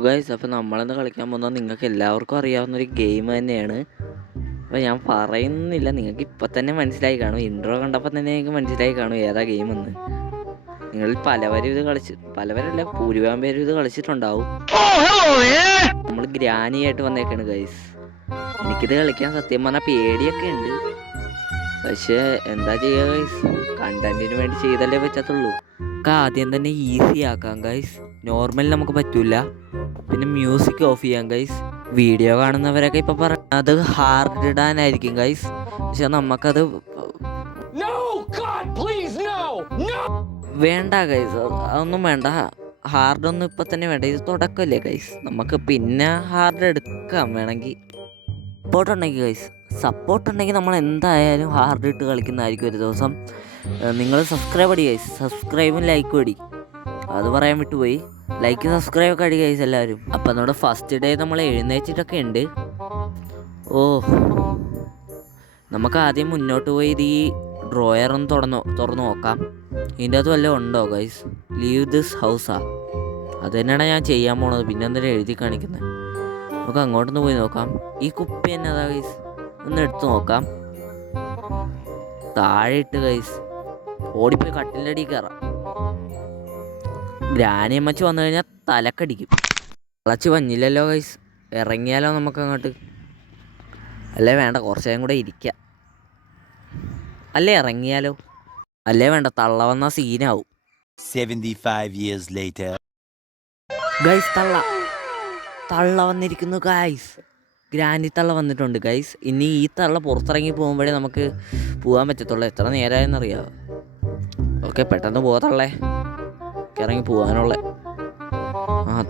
Guys, അപ്പോൾ നമ്മളിന്ന് കളിക്കാൻ പോകുന്നത് നിങ്ങൾക്ക് എല്ലാവർക്കും അറിയാവുന്നൊരു ഗെയിം തന്നെയാണ്. അപ്പോൾ ഞാൻ പറയുന്നില്ല, നിങ്ങൾക്ക് ഇപ്പം തന്നെ മനസ്സിലായി കാണും. ഇൻട്രോ കണ്ടപ്പോൾ തന്നെ നിങ്ങൾക്ക് മനസ്സിലായി കാണും ഏതാ ഗെയിമെന്ന്. നിങ്ങളിൽ പലവരല്ല ഭൂരിഭാഗം പേരും ഇത് കളിച്ചിട്ടുണ്ടാവും. നമ്മൾ ഗ്രാനിയായിട്ട് വന്നേക്കാണ് ഗൈസ്. എനിക്കിത് കളിക്കാൻ സത്യം പറഞ്ഞാൽ പേടിയൊക്കെ ഉണ്ട്. പക്ഷേ എന്താ ചെയ്യുക ഗൈസ്, കണ്ടന്റിന് വേണ്ടി ചെയ്തല്ലേ പറ്റത്തുള്ളൂ. ആദ്യം തന്നെ ഈസി ആക്കാം ഗൈസ്. നോർമൽ നമുക്ക് പറ്റൂല. പിന്നെ മ്യൂസിക് ഓഫ് ചെയ്യാം ഗൈസ്. വീഡിയോ കാണുന്നവരൊക്കെ ഇപ്പൊ പറയുന്നത് ഹാർഡ് ഇടാനായിരിക്കും ഗൈസ്. പക്ഷെ നമുക്കത് വേണ്ട ഗൈസ്, അതൊന്നും വേണ്ട. ഹാർഡൊന്നും ഇപ്പൊ തന്നെ വേണ്ട. ഇത് തുടക്കമല്ലേ ഗൈസ്, നമുക്ക് പിന്നെ ഹാർഡ് എടുക്കാം വേണമെങ്കിൽ. സപ്പോർട്ട് ഉണ്ടെങ്കിൽ നമ്മൾ എന്തായാലും ഹാർഡ് ഇട്ട് കളിക്കുന്നതായിരിക്കും ഒരു ദിവസം. നിങ്ങൾ സബ്സ്ക്രൈബ് അടി ഗൈസ്, സബ്സ്ക്രൈബും ലൈക്കും അടി. അത് പറയാൻ വിട്ടുപോയി. ലൈക്ക് സബ്സ്ക്രൈബ് ഒക്കെ അടി ഗൈസ് എല്ലാവരും. അപ്പം നമ്മുടെ ഫസ്റ്റ് ഡേ നമ്മൾ എഴുന്നേറ്റിട്ടൊക്കെ ഉണ്ട്. നമുക്ക് ആദ്യം മുന്നോട്ട് പോയി ഇത് ഈ ഡ്രോയർ ഒന്ന് തുറന്നു നോക്കാം. ഇതിൻ്റെ അകത്ത് വല്ലതും ഉണ്ടോ ഗൈസ്? ലീവ് ദിസ് ഹൗസാ, അത് തന്നെയാണ് ഞാൻ ചെയ്യാൻ പോണത്. പിന്നെ എന്തെങ്കിലും എഴുതി കാണിക്കുന്നത്. നമുക്ക് അങ്ങോട്ടൊന്ന് പോയി നോക്കാം. ഈ കുപ്പി എന്നതാ ഗൈസ്, ഒന്ന് എടുത്തു നോക്കാം. താഴെ ഇട്ട് ഗൈസ് ഓടിപ്പോയി കട്ടിലിൻ്റെ അടിയിൽ കയറാം. ഗ്രാനി അമ്മച്ചി വന്നു കഴിഞ്ഞാൽ തലക്കടിക്കും. തിളച്ച് വന്നില്ലല്ലോ ഗൈസ്, ഇറങ്ങിയാലോ നമുക്ക് അങ്ങോട്ട്? അല്ലേ വേണ്ട, കുറച്ചേരം കൂടെ ഇരിക്കാം. അല്ലേ ഇറങ്ങിയാലോ? അല്ലേ വേണ്ട, തള്ള വന്ന സീനാവും. 75 years later. ഗൈസ്, തള്ള വന്നിരിക്കുന്നു ഗൈസ്. ഗ്രാൻഡി തള്ള വന്നിട്ടുണ്ട് ഗൈസ്. ഇനി ഈ തള്ള പുറത്തിറങ്ങി പോകുമ്പോഴേ നമുക്ക് പോകാൻ പറ്റത്തുള്ളൂ. എത്ര നേരമായെന്നറിയാമോ? ഓക്കെ, പെട്ടെന്ന് പോകാ തള്ളേ, ഇറങ്ങി പോകാനുള്ള.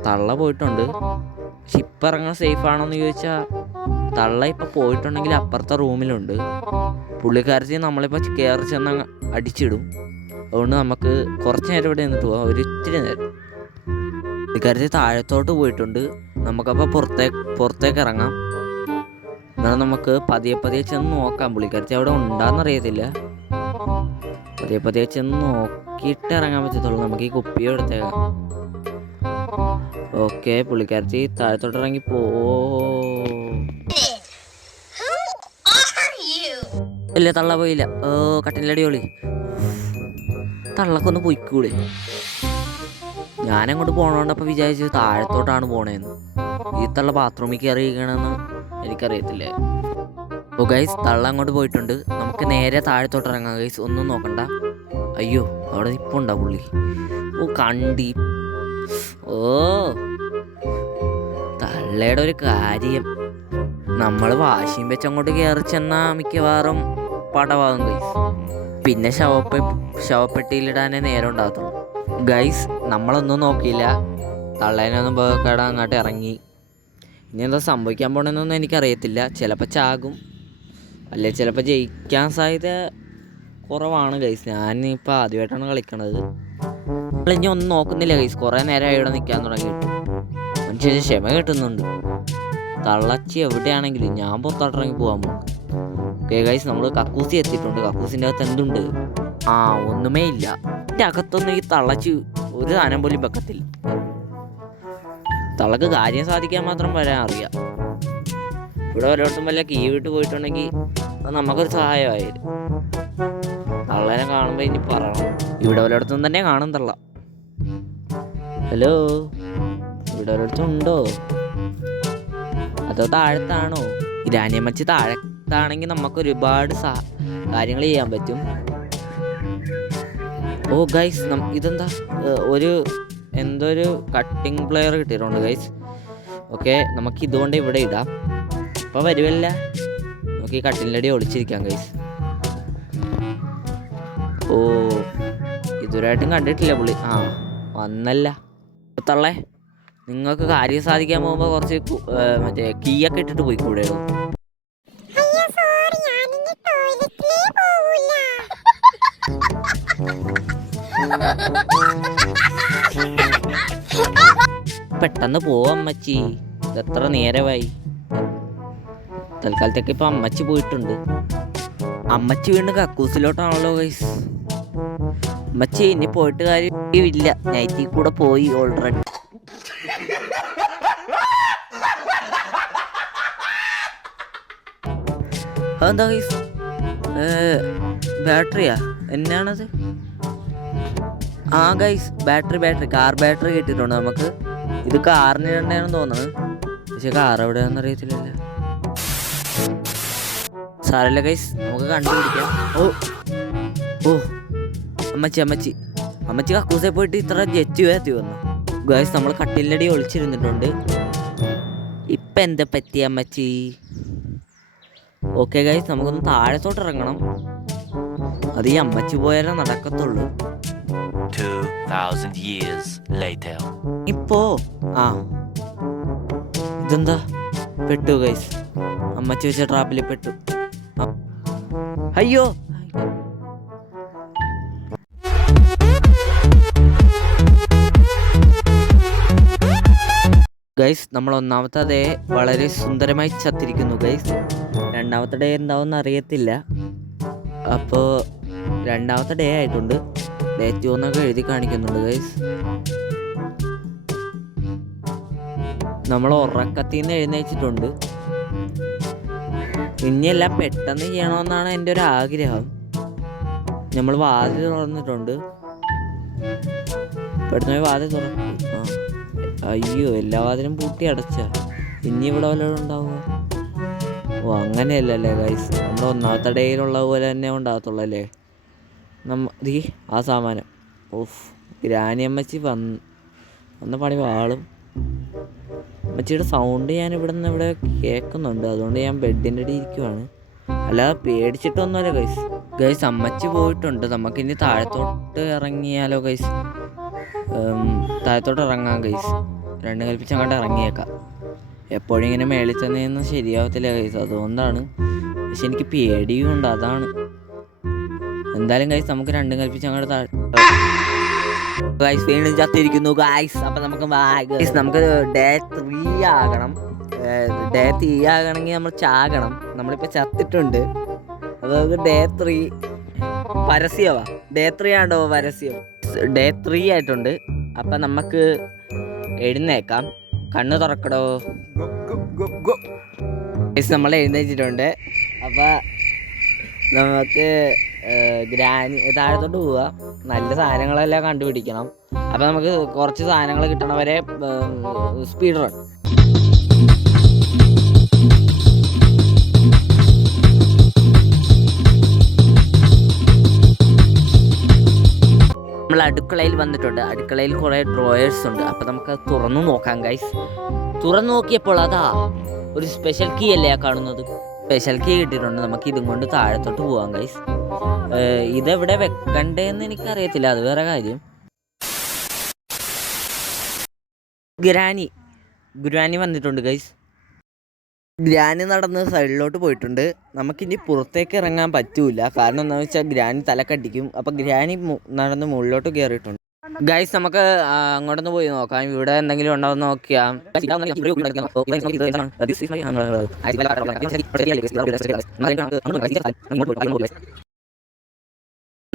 തള്ള പോയിട്ടുണ്ട്. പക്ഷെ ഇപ്പം ഇറങ്ങാൻ സേഫ് ആണോന്ന് ചോദിച്ചാൽ തള്ള ഇപ്പം പോയിട്ടുണ്ടെങ്കിൽ അപ്പുറത്തെ റൂമിലുണ്ട്. പുള്ളിക്കാരത്തി നമ്മളിപ്പോൾ കയറി ചെന്ന് അടിച്ചിടും. അതുകൊണ്ട് നമുക്ക് കുറച്ച് നേരം ഇവിടെ നിന്നിട്ട് പോകാം, ഒരിത്തിരി നേരം. പുള്ളിക്കാരത്തി താഴത്തോട്ട് പോയിട്ടുണ്ട്. നമുക്കപ്പോൾ പുറത്തേക്ക് ഇറങ്ങാം. എന്നാൽ നമുക്ക് പതിയെ ചെന്ന് നോക്കാം. പുള്ളിക്കാരത്തി അവിടെ ഉണ്ടാകുന്നറിയത്തില്ല. പതിയെ ചെന്ന് നോക്കിയിട്ട് ഇറങ്ങാൻ പറ്റത്തുള്ളൂ. നമുക്ക് ഈ കുപ്പിയോ എടുത്തേക്കാം. ഓക്കെ, പുള്ളിക്കാരത്തി താഴത്തോട്ട് ഇറങ്ങി ഇല്ല, തള്ള പോയില്ല. കട്ടിലടി ഒളി. തള്ളക്കൊന്ന് പോയിക്കൂടെ? ഞാനങ്ങോട്ട് പോകണോണ്ടപ്പോൾ വിചാരിച്ചു താഴത്തോട്ടാണ് പോണേന്ന്. ഈ തള്ള ബാത്റൂമിൽ കയറിയിരിക്കണമെന്ന് എനിക്കറിയത്തില്ലേ. ഗൈസ്, തള്ള അങ്ങോട്ട് പോയിട്ടുണ്ട്. നമുക്ക് നേരെ താഴത്തോട്ട് ഇറങ്ങാം ഗൈസ്, ഒന്നും നോക്കണ്ട. അയ്യോ, അവിടെ ഇപ്പം ഉണ്ടാ പുള്ളി. കണ്ടി. തള്ളയുടെ ഒരു കാര്യം, നമ്മൾ വാശിയും വെച്ച് അങ്ങോട്ട് കയറി ചെന്നാൽ മിക്കവാറും പടവാകും ഗൈസ്. പിന്നെ ശവപ്പെട്ടിയിലിടാനേ നേരം ഉണ്ടാകത്തുള്ളൂ ഗൈസ്. നമ്മളൊന്നും നോക്കിയില്ല, തള്ളേനൊന്നും പോകാൻ അങ്ങോട്ട് ഇറങ്ങി. ഇനി എന്താ സംഭവിക്കാൻ പോണെന്നൊന്നും എനിക്കറിയത്തില്ല. ചിലപ്പോൾ ചാകും, അല്ലെ ചിലപ്പോൾ ജയിക്കാൻ സാധ്യത കുറവാണ് ഗൈസ്. ഞാനിപ്പോൾ ആദ്യമായിട്ടാണ് കളിക്കണത്. നമ്മളിനി ഒന്നും നോക്കുന്നില്ല ഗൈസ്. കുറേ നേരമായി ഇവിടെ നിൽക്കാൻ തുടങ്ങിയിട്ട്. മനുഷ്യന് ക്ഷമ കിട്ടുന്നുണ്ട്. തള്ളച്ചി എവിടെയാണെങ്കിലും ഞാൻ പുറത്തോട്ടിറങ്ങി പോകാൻ പോകും. ഓക്കെ ഗൈസ്, നമ്മൾ കക്കൂസി എത്തിയിട്ടുണ്ട്. കക്കൂസിൻ്റെ അകത്ത് എന്തുണ്ട്? ഒന്നുമേ ഇല്ല. എൻ്റെ അകത്തൊന്നും ഈ തള്ളച്ചി ഒരു സാധനം പോലും വെക്കത്തില്ല. തള്ളക്ക് കാര്യം സാധിക്കാൻ മാത്രം വരാൻ അറിയാം. ഇവിടെ ഓരോരുത്തും വല്ല കീ വിട്ട് പോയിട്ടുണ്ടെങ്കിൽ അത് നമുക്കൊരു സഹായമായത്. തള്ളേനെ കാണുമ്പോൾ ഇനി പറയണം. ഇവിടെ ഒരിടത്തും തന്നെ കാണും തള്ള. ഹലോ, ഇവിടെ ഒരിടത്തും ഉണ്ടോ? അതോ താഴത്താണോ? ഗ്രാനിയമ്മച്ചി താഴത്താണെങ്കിൽ നമുക്ക് ഒരുപാട് കാര്യങ്ങൾ ചെയ്യാൻ പറ്റും. ഗൈസ്, ഇതെന്താ എന്തോ ഒരു കട്ടിംഗ് പ്ലെയർ കിട്ടിയിട്ടുണ്ട് ഗൈസ്. ഓക്കെ, നമുക്ക് ഇതുകൊണ്ട് ഇവിടെ ഇടാം. അപ്പോൾ വരുമല്ല, നമുക്ക് ഈ കട്ടിലിൻ്റെ അടി ഒളിച്ചിരിക്കാം ഗൈസ്. ഇതുവരായിട്ടും കണ്ടിട്ടില്ല പുള്ളി. വന്നല്ല തള്ളേ. നിങ്ങൾക്ക് കാര്യം സാധിക്കാൻ പോകുമ്പോൾ കുറച്ച് മറ്റേ കീയൊക്കെ ഇട്ടിട്ട് പോയിക്കൂടെ? പെട്ടെന്ന് പോവാം അമ്മച്ചി, ഇതെത്ര നേരമായി. തൽക്കാലത്തേക്ക് ഇപ്പം അമ്മച്ചി പോയിട്ടുണ്ട്. അമ്മച്ചി വീണ്ടും കക്കൂസിലോട്ടാണല്ലോ ഗൈസ്. അമ്മച്ചി ഇനി പോയിട്ട് കാര്യമില്ല, നൈറ്റിൽ കൂടെ പോയി ഓൾറെഡി. അതെന്താ ഗൈസ്? ബാറ്ററിയാ? എന്നാണത്? ആ ഗൈസ്, ബാറ്ററി കാർ ബാറ്ററി കിട്ടിയിട്ടുണ്ട് നമുക്ക്. ഇത് കാറിന് ഇടേണ്ടതാണെന്ന് തോന്നുന്നത്. പക്ഷെ കാർ എവിടെയാണെന്ന് അറിയത്തില്ലല്ലോ. സാരല്ല ഗൈസ്, നമുക്ക് കണ്ടുപിടിക്കാം. ഓ ഓ അമ്മച്ചി കക്കൂസെ പോയിട്ട് ഇത്ര ജെറ്റ് വേത്തി വന്നു. ഗൈസ്, നമ്മൾ കട്ടിലടി ഒളിച്ചിരുന്നിട്ടുണ്ട്. ഇപ്പം എന്താ പറ്റി അമ്മച്ചി? ഓക്കെ ഗൈസ്, നമുക്കൊന്ന് താഴത്തോട്ട് ഇറങ്ങണം. അത് ഈ അമ്മച്ചി പോയാലേ നടക്കത്തുള്ളൂ. 2000 years later. ഇപ്പോ ഇതെന്താ? പെട്ടു ഗൈസ്, അമ്മച്ചി വെച്ച ട്രാപ്പിൽ പെട്ടു. അയ്യോ ഗൈസ്, നമ്മൾ ഒന്നാമത്തെ ഡേ വളരെ സുന്ദരമായി ചത്തിരിക്കുന്നു ഗൈസ്. രണ്ടാമത്തെ ഡേ എന്താവുമെന്ന് അറിയത്തില്ല. അപ്പോൾ രണ്ടാമത്തെ ഡേ ആയിട്ടുണ്ട്. ഡേ 2 എന്നൊക്കെ എഴുതി കാണിക്കുന്നുണ്ട് ഗൈസ്. നമ്മൾ ഉറക്കത്തിൽ നിന്ന് എഴുന്നേച്ചിട്ടുണ്ട്. ഇനിയെല്ലാം പെട്ടെന്ന് ചെയ്യണമെന്നാണ് എൻ്റെ ഒരു ആഗ്രഹം. നമ്മൾ വാതിൽ തുറന്നിട്ടുണ്ട്. പെട്ടെന്ന് പോയി വാതിൽ തുറക്കും. അയ്യോ, എല്ലാ വാതിലും പൂട്ടി അടച്ച. ഇനി ഇവിടെ വല്ലതും ഉണ്ടാവുക? ഓ, അങ്ങനെയല്ലല്ലേ ഗൈസ്, നമ്മുടെ ഒന്നാമത്തെ ഡേയിലുള്ള പോലെ തന്നെ ഉണ്ടാകത്തുള്ളൂ അല്ലേ? ആ സാമാനം. ഓഫ്, ഗ്രാനി അമ്മച്ചി വന്ന പണി വാളും. അമ്മച്ചിയുടെ സൗണ്ട് ഞാൻ ഇവിടെ കേൾക്കുന്നുണ്ട്. അതുകൊണ്ട് ഞാൻ ബെഡിൻ്റെ അടി ഇരിക്കുവാണ്. അല്ലാതെ പേടിച്ചിട്ടൊന്നുമല്ല ഗൈസ്. അമ്മച്ചി പോയിട്ടുണ്ട്. നമുക്കിനി താഴത്തോട്ട് ഇറങ്ങിയാലോ ഗൈസ്? താഴത്തോട്ട് ഇറങ്ങാം ഗൈസ്. 2 കൽപ്പിച്ച് അങ്ങോട്ട് ഇറങ്ങിയേക്കാം. എപ്പോഴും ഇങ്ങനെ മേളിൽ തന്നെയൊന്നും ശരിയാവത്തില്ല ഗൈസ്, അതുകൊണ്ടാണ്. പക്ഷെ എനിക്ക് പേടിയും ഉണ്ട്, അതാണ്. എന്തായാലും ഗൈസ്, നമുക്ക് 2 കൽപ്പിച്ച് അങ്ങോട്ട് ഗൈസ് വീണ്ടും ചത്തിരിക്കുന്നു ഗൈസ്. അപ്പം നമുക്ക് ഡേ 3 ആകണം. ഡേ 3 ആകണമെങ്കിൽ നമ്മൾ ചാകണം. നമ്മളിപ്പോൾ ചത്തിട്ടുണ്ട്. അതായത് ഡേ 3 പരസ്യമാ. ഡേ 3 ആണ്ടോ പരസ്യം? ഡേ 3 ആയിട്ടുണ്ട്. അപ്പം നമുക്ക് എഴുന്നേക്കാം. കണ്ണ് തുറക്കടോ ഗൈസ്. നമ്മൾ എഴുന്നേച്ചിട്ടുണ്ട്. അപ്പം നമുക്ക് ഗ്രാനി താഴത്തോട്ട് പോവുക. നല്ല സാധനങ്ങളെല്ലാം കണ്ടുപിടിക്കണം. അപ്പം നമുക്ക് കുറച്ച് സാധനങ്ങൾ കിട്ടണവരെ സ്പീഡ് റൺ. നമ്മൾ അടുക്കളയിൽ വന്നിട്ടുണ്ട്. അടുക്കളയിൽ കുറേ ഡ്രോയേഴ്സ് ഉണ്ട്. അപ്പം നമുക്ക് തുറന്നു നോക്കാം ഗൈസ്. തുറന്നു നോക്കിയപ്പോൾ അതാ ഒരു സ്പെഷ്യൽ കീ അല്ലേ കാണുന്നത്? സ്പെഷ്യൽ കീ കിട്ടിയിട്ടുണ്ട്. നമുക്ക് ഇതും കൊണ്ട് താഴത്തോട്ട് പോവാം ഗൈസ്. ഇതെവിടെ വെക്കണ്ടേന്ന് എനിക്കറിയത്തില്ല, അത് വേറെ കാര്യം. ഗ്രാനി വന്നിട്ടുണ്ട് ഗൈസ്. ഗ്രാനി നടന്ന് സൈഡിലോട്ട് പോയിട്ടുണ്ട്. നമുക്കിനി പുറത്തേക്ക് ഇറങ്ങാൻ പറ്റൂല. കാരണം എന്താണെന്ന് വെച്ചാൽ ഗ്രാനി തലക്കടിക്കും. അപ്പം ഗ്രാനി നടന്ന് മുകളിലോട്ട് കയറിയിട്ടുണ്ട് ഗൈസ്. നമുക്ക് അങ്ങോട്ടൊന്ന് പോയി നോക്കാം. ഇവിടെ എന്തെങ്കിലും ഉണ്ടോ എന്ന് നോക്കിയാൽ.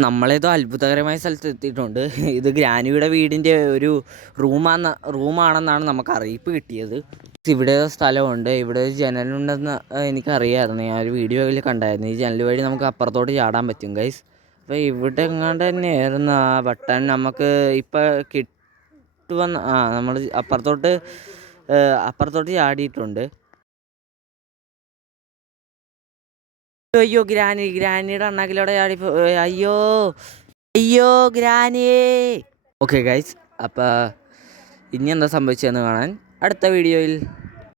നമ്മളേതോ അത്ഭുതകരമായ സ്ഥലത്ത് എത്തിയിട്ടുണ്ട്. ഇത് ഗ്രാനിയുടെ വീടിൻ്റെ ഒരു റൂമാണെന്നാണ് നമുക്ക് അറിയിപ്പ് കിട്ടിയത്. ഇവിടെ സ്ഥലമുണ്ട്. ഇവിടെ ഒരു ജനലുണ്ടെന്ന് എനിക്കറിയാമായിരുന്നു. ഞാൻ ഒരു വീഡിയോയിൽ കണ്ടായിരുന്നു. ഈ ജനൽ വഴി നമുക്ക് അപ്പുറത്തോട്ട് ചാടാൻ പറ്റും ഗൈസ്. അപ്പോൾ ഇവിടെ എങ്ങാണ്ട് തന്നെയായിരുന്നു ആ ബട്ടൺ. നമുക്ക് ഇപ്പം കിട്ടുമെന്ന് നമ്മൾ അപ്പുറത്തോട്ട് ചാടിയിട്ടുണ്ട്. അയ്യോ, ഗ്രാനിയുടെ അണ്ണാക്കിലൂടെ ചാടി. അയ്യോ ഗ്രാനിയേ. ഓക്കെ ഗൈസ്, അപ്പോൾ ഇനി എന്താ സംഭവിച്ചതെന്ന് കാണാൻ അടുത്ത വീഡിയോയിൽ